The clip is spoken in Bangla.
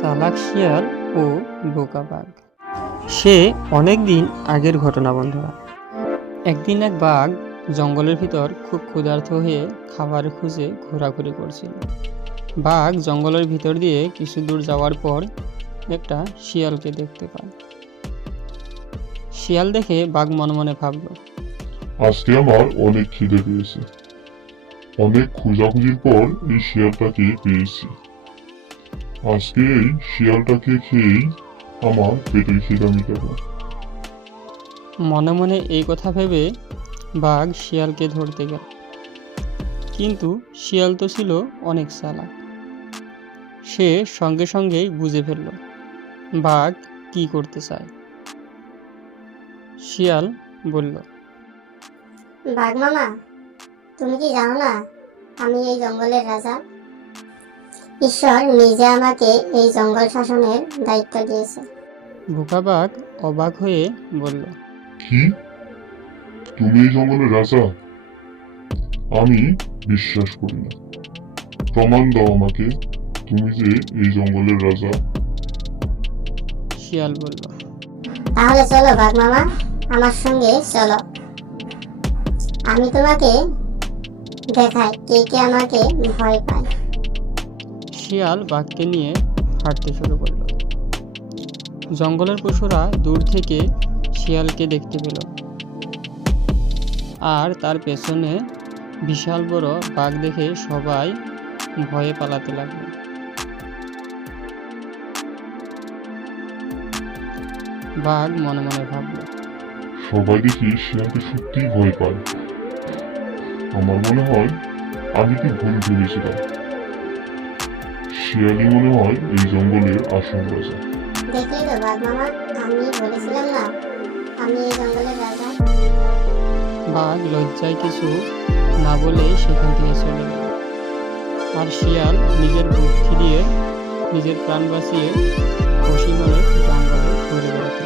চালাক শিয়াল ও বোকা বাঘ। সে অনেক দিন আগের ঘটনা বন্ধুরা। একদিন এক বাঘ জঙ্গলের ভিতর খুব ক্ষুধার্ত হয়ে খাবার খুঁজে ঘোরাঘুরি করছিল। বাঘ জঙ্গলের ভিতর দিয়ে কিছু দূর যাওয়ার পর একটা শিয়ালকে দেখতে পায়। শিয়াল দেখে বাঘ মনে মনে ভাবল, আজকে আমার অনেক খিদে পেয়েছে। অনেক খোঁজাখুঁজির পর এই শিয়ালটাকে পেয়েছি। আজকে এই শিয়ালটাকে খেয়েই আমার পেটের খিদা মিটাবো। মনে মনে এই কথা ভেবে বাঘ শিয়ালকে ধরতে গেল। কিন্তু শিয়াল তো ছিল অনেক চালাক। সে সঙ্গে সঙ্গেই বুঝে ফেলল বাঘ কি করতে চায়। শিয়াল বলল, বাঘ মামা, তুমি কি জানো না আমি এই জঙ্গলের রাজা? ঈশ্বর নিজে আমাকে এই জঙ্গল শাসনের দায়িত্ব দিয়েছে। বোকা বাঘ অবাক হয়ে বলল, কি? তুমি এই জঙ্গলের রাজা? আমি বিশ্বাস করি না। প্রমাণ দাও আমাকে তুমি যে এই জঙ্গলের রাজা। শিয়াল বলল, তাহলে চলো বাঘ মামা, আমার সঙ্গে চলো। আমি তোমাকে দেখাই কে কে আমাকে ভয় পায়। শিয়াল বাঘকে নিয়ে হাঁটতে শুরু করলো। জঙ্গলের পশুরা দূর থেকে শিয়ালকে দেখতে পেল, আর তার পেছনে বিশাল বড় বাঘ দেখে সবাই ভয়ে পালাতে লাগলো। বাঘ মনে মনে ভাবল, সবাই দেখি শিয়ালকে সত্যিই ভয় পায়। আমার মনে হয় আমি কি ভুল ভেবেছিলাম। শিয়ালই মনে হয় এই জঙ্গলের আসল রাজা। দেখলি তো বাঘ মামা, আমি বলেছিলাম না আমি এই জঙ্গলের রাজা। বাঘ লজ্জায় কিছু না বলে সেখান থেকে চলে গেল। আর শিয়াল নিজের বুদ্ধি দিয়ে নিজের প্রাণ বাঁচিয়ে খুশি মনে জঙ্গলে ঘুরে বেড়াতে